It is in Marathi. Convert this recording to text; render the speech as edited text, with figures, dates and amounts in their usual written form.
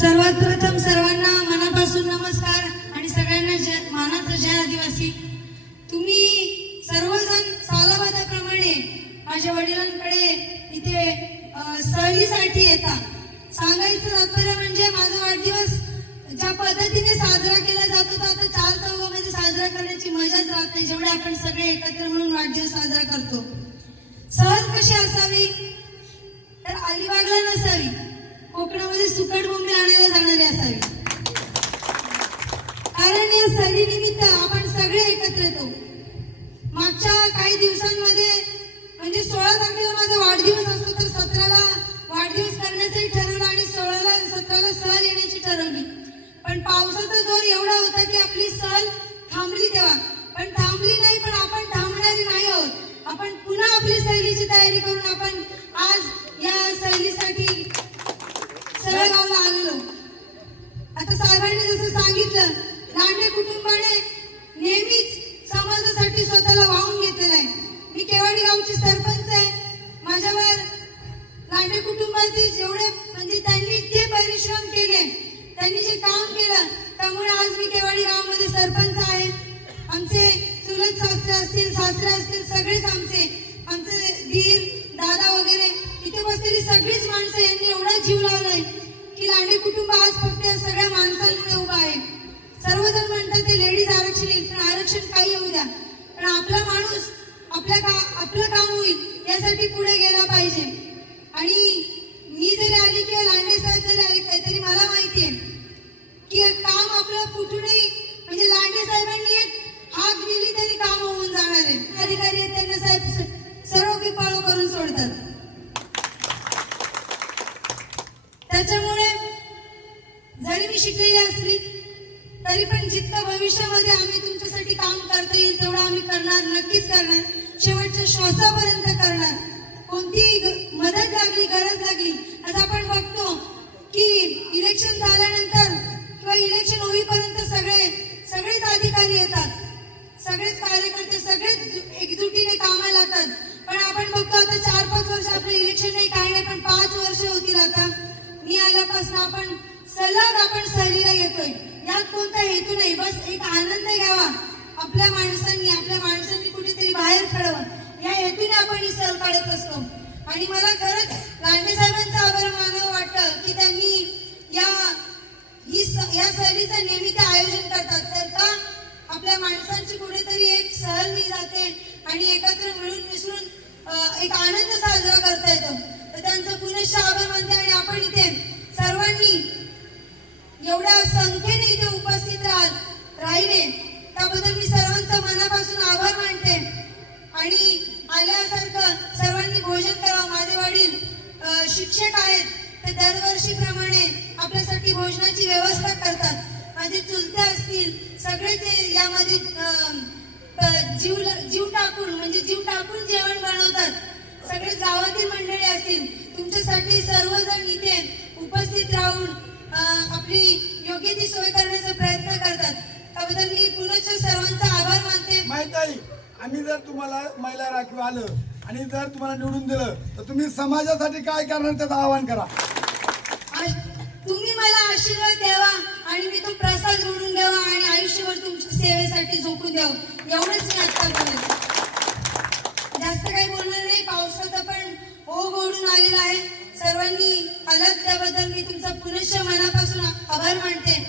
सर्वात प्रथम सर्वांना मनापासून नमस्कार आणि सगळ्यांना मानाचा जय आदिवासी। तुम्ही सर्वजण सालाबादाप्रमाणे माझ्या वडिलांकडे इथे सहलीसाठी येतात। सांगायचं तात्पर्य म्हणजे माझा वाढदिवस ज्या पद्धतीने साजरा केला जातो तो आता 4 चौघामध्ये साजरा करण्याची मजाच राहत नाही, जेवढे आपण सगळे एकत्र म्हणून वाढदिवस साजरा करतो। सहल कशी असावी तर अलिबागला नसावी, कोकणामध्ये सुकट बोंबील आणायला जाणारी असावी। कारण या सहलीनिमित्त आपण सगळे एकत्र येतो। मागच्या काही दिवसांमध्ये म्हणजे 16 तारखेला माझा वाढदिवस असतो, तर 17ला वाढदिवस करण्याचंही ठरवलं आणि 17ला सहल येण्याची ठरवली। पण पावसाचा जोर एवढा होता की आपली सहल थांबली तेव्हा, पण थांबली नाही, पण आपण थांबणारी नाही आहोत। आपण पुन्हा आपली सहलीची तयारी करून आपण आज या सहलीसाठी सरळगावला आलेलो। आता साहेबांनी जसं सांगितलं, लांडे कुटुंबाने नेहमीच समाजासाठी स्वतःला वाहून घेतलेलं आहे। मी केवाडी गावची सरपंच आहे। माझ्यावर लांडे कुटुंबाचे जेवढे म्हणजे त्यांनी जे परिश्रम केले, त्यांनी जे काम केलं, त्यामुळे आज मी केवाडी गावामध्ये सरपंच आहे। आमचे चुलत सासरे असतील, सासरे असतील, सगळेच आमचे धीर दादा वगैरे इथे बसलेली सगळीच माणसं यांनी एवढा जीव लावलाय की लांडे कुटुंब आज फक्त या सगळ्या माणसांमुळे उभा आहे। सर्वजण म्हणतात ते लेडीज आरक्षण येईल, पण आरक्षण काही येऊ द्या, पण आपला माणूस आपलं काम होईल यासाठी पुढे गेला पाहिजे। आणि मी जरी आली किंवा लांडे साहेब जरी आले, काहीतरी मला माहिती आहे की काम आपलं कुठूनही म्हणजे लांडे साहेबांनी एक हाक दिली तरी काम होऊन जाणार आहे। अधिकारी आहेत त्यांना साहेब सर्व पिपाळो करून सोडतात। त्याच्यामुळे जरी मी शिकलेली असली तरी पण जितकं भविष्यामध्ये आम्ही तुमच्यासाठी काम करता येईल तेवढं आम्ही करणार, नक्कीच करणार, शेवटच्या श्वासापर्यंत करणार। कोणतीही मदत लागली, गरज लागली, आज आपण बघतो की इलेक्शन झाल्यानंतर किंवा इलेक्शन होईपर्यंत सगळेच अधिकारी येतात, सगळेच कार्यकर्ते, सगळेच एकजुटीने कामाला लागतात। पण आपण बघतो आता 4-5 वर्ष आपलं इलेक्शन नाही, काही नाही, पण 5 वर्ष होतील आता मी आल्यापासून आपण सहलीला येतोय। यात कोणता हेतू नाही, बस एक आनंद घ्यावा, आपल्या माणसांनी कुठेतरी बाहेर पडावं या हेतूने आपण ही सहल काढत असतो। आणि मला खरंच लांडे साहेबांचा आभार मानावं वाटतं की त्यांनी या सहलीचं नेहमी ते आयोजन करतात, तर का आपल्या माणसांची कुठेतरी एक सहल जाते आणि एकत्र मिळून मिसळून एक आनंद साजरा करता येतो। तर त्यांचं पुनश्च आभार मानते। आणि आपण इथे सर्वांनी एवढ्या संख्येने इथे उपस्थित राहिले त्याबद्दल मी सर्वांचा मनापासून आभार मानते। आणि आल्यासारखं सर्वांनी भोजन करावं। माझे वडील शिक्षक आहेत, ते दरवर्षीप्रमाणे आपल्यासाठी भोजनाची व्यवस्था करतात। माझे चुलते असतील, सगळे ते यामध्ये जीव टाकून जेवण बनवतात। सगळे गावातील मंडळी असतील, तुमच्यासाठी सर्वजण इथे उपस्थित राहून आपली योग्य ती सोय करण्याचा प्रयत्न करतात। त्याबद्दल मी पुनश्च सर्वांचा आभार मानते। माहित आहे, आम्ही जर तुम्हाला महिला राखीव आलं आणि जर तुम्हाला निवडून दिलं तर तुम्ही समाजासाठी काय करणार त्याचं आवाहन करा। तुम्ही मला आशीर्वाद द्यावा आणि मी तो प्रसाद जोडून द्यावा आणि आयुष्यभर तुमच्या सेवेसाठी झोकून द्यावं, एवढंच मी आता बोलेन। जास्त काही बोलणार नाही, पावसाचा पण ओघ ओढून आलेला आहे। सर्वांनी आलात त्याबद्दल मी तुमचा पुनश्च मनापासून आभार मानते।